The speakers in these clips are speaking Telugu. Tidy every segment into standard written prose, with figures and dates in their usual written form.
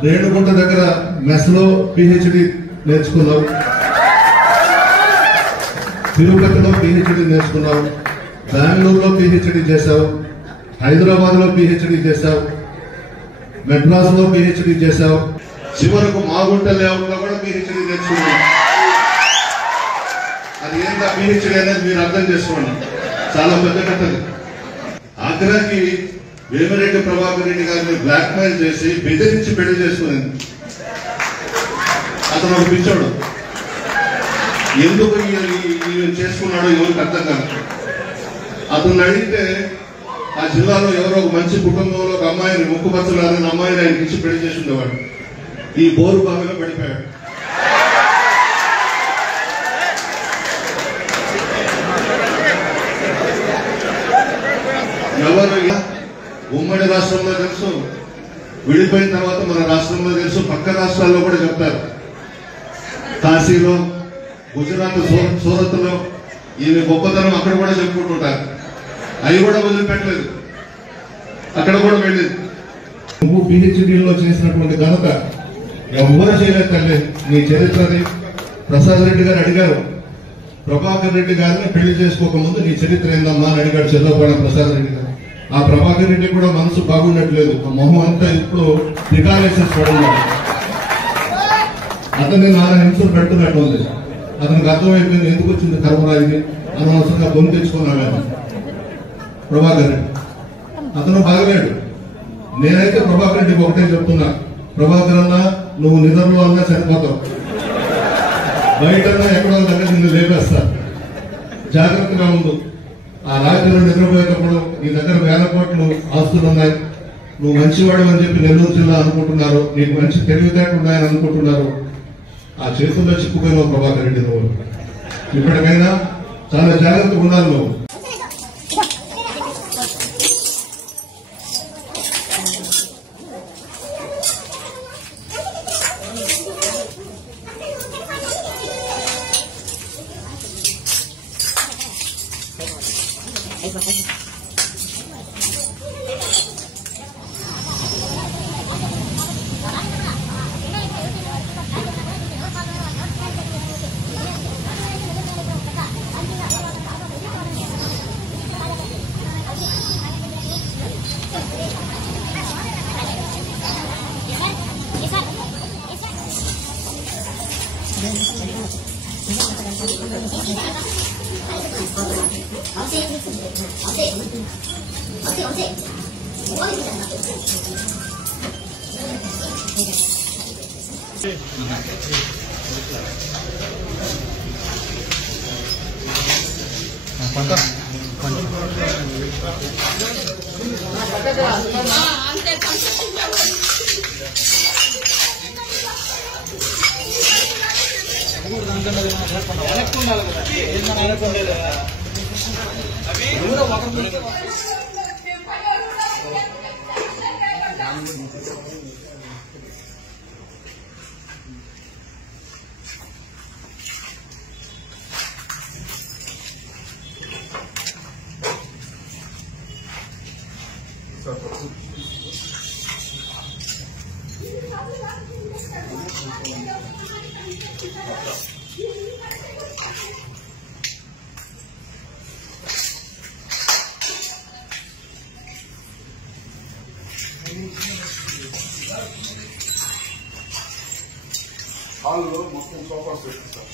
రేణుగుంట దగ్గర మెస్ లో పిహెచ్డి నేర్చుకున్నావు, తిరుపతిలో పిహెచ్డి నేర్చుకున్నావు, బెంగళూరులో పిహెచ్డి చేశావు, హైదరాబాద్ లో పిహెచ్డి చేశావు, మెడ్రాస్ లో పిహెచ్డి చేశావు, చివరకు మాగుంట లేఅవుట్ లో కూడా పిహెచ్డి నేర్చుకున్నావు. అది ఏంటా పిహెచ్డి అనేది మీరు అర్థం చేసుకోండి, చాలా పెద్ద కథది. ఆగ్రాకి వేమిరెడ్డి ప్రభాకర్ రెడ్డి గారిని బ్లాక్ మెయిల్ చేసి బెదిరించి పెళ్లి చేసుకునేది. అతను ఒక పిచ్చోడు, ఎందుకు చేసుకున్నాడో ఎవరికి అర్థం కాదు. అతను అడిగితే ఆ జిల్లాలో ఎవరో ఒక మంచి కుటుంబంలో ఒక అమ్మాయిని ముక్కుపచ్చలారని అమ్మాయిని ఆయనకి ఇచ్చి పెళ్లి చేసి ఉండేవాడు. ఈ బోరు బావిలో పడిపోయాడు. ఎవరు ఉమ్మడి రాష్ట్రంలో తెలుసు, విడిపోయిన తర్వాత మన రాష్ట్రంలో తెలుసు, పక్క రాష్ట్రాల్లో కూడా చెప్తారు. కాశీలో, గుజరాత్ సూరత్ లో ఈయన గొప్పతనం అక్కడ కూడా చెప్పుకుంటుంటారు. అవి కూడా వదిలిపెట్టలేదు, అక్కడ కూడా వెళ్ళేది. నువ్వు పిహెచ్డీలో చేసినటువంటి ఘనత ఎవరు చేయలేదు తల్లి, నీ చరిత్రది. ప్రసాద్ రెడ్డి గారు అడిగారు, ప్రభాకర్ రెడ్డి గారిని పెళ్లి చేసుకోకముందు నీ చరిత్ర ఏందమ్మా అని అడిగాడు చెల్లపాడ ప్రసాద్ రెడ్డి గారు. ఆ ప్రభాకర్ రెడ్డి కూడా మనసు బాగుండట్లేదు, ఆ మొహం అంతా ఇప్పుడు దిగాలేసేసి పడున్నాడు. అతన్ని నాన్న హింసలు పెడుతున్నట్టు ఉంది. అతనికి అర్థమైపోయింది ఎందుకు వచ్చింది కర్మరా ఇది, అనవసరంగా బొమ్మ తెచ్చుకున్నాడు ప్రభాకర్ రెడ్డి. అతను బాగలేడు. నేనైతే ప్రభాకర్ రెడ్డికి ఒకటే చెప్తున్నా, ప్రభాకర్ అన్నా నువ్వు నిద్రలో అన్నా చనిపోతావు, బయటన్నా ఎక్కడో దగ్గర నిన్ను లేపేస్తా, జాగ్రత్తగా ఉండు. ఆ రాత్రిలో నిద్రపోయేటప్పుడు నీ దగ్గర 1000 కోట్లు ఆస్తులు ఉన్నాయి, నువ్వు మంచివాడు అని చెప్పి నెల్లూరు జిల్లా అనుకుంటున్నారు, నీకు మంచి తెలివితేటలు ఉన్నాయని అనుకుంటున్నారు. ఆ చేతుల్లో చిక్కుపోయినావు ప్రభాకర్ రెడ్డి. నువ్వు ఇప్పటికైనా చాలా జాగ్రత్తగా ఉండాలి. నువ్వు హాల్లో మొత్తం సోఫాస్ పెట్టిస్తాం.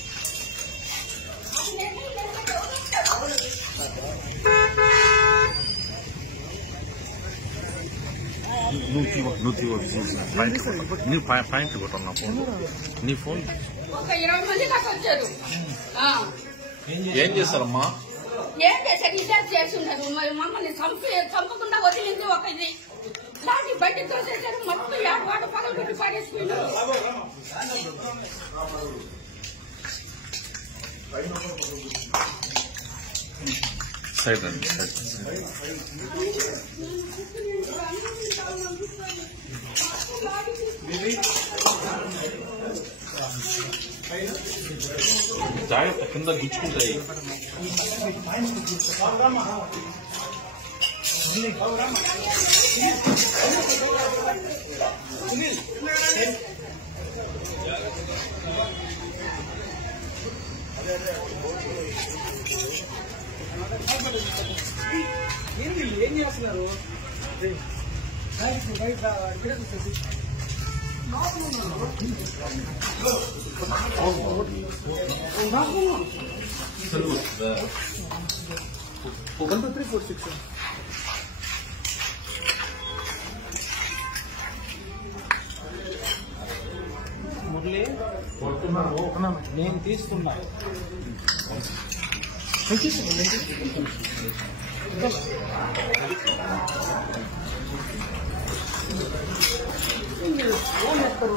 నువ్వు పాయింట్ కొట్టావు నా ఫోన్, నీ ఫోన్. ఒక 20 మంది దాకా వచ్చారు. ఏం చేస్తారమ్మా? ఏం చేశారు? రీఛార్జ్ చేస్తున్నారు. మరి మమ్మల్ని చంపకుండా వదిలింది ఒక ఇది, దాన్ని బయట తోసేసారు. మొత్తం 7 వాట పగలు పెట్టి పారేసుకున్నారు. సైడ్ రండి, సైడ్. జాగ్రత్త, కింద గుచ్చుకుంటాయి. ఏంటి ఏం చేస్తున్నారు మురళి నేను తీస్తున్నా ఫోన్ ఎత్తరు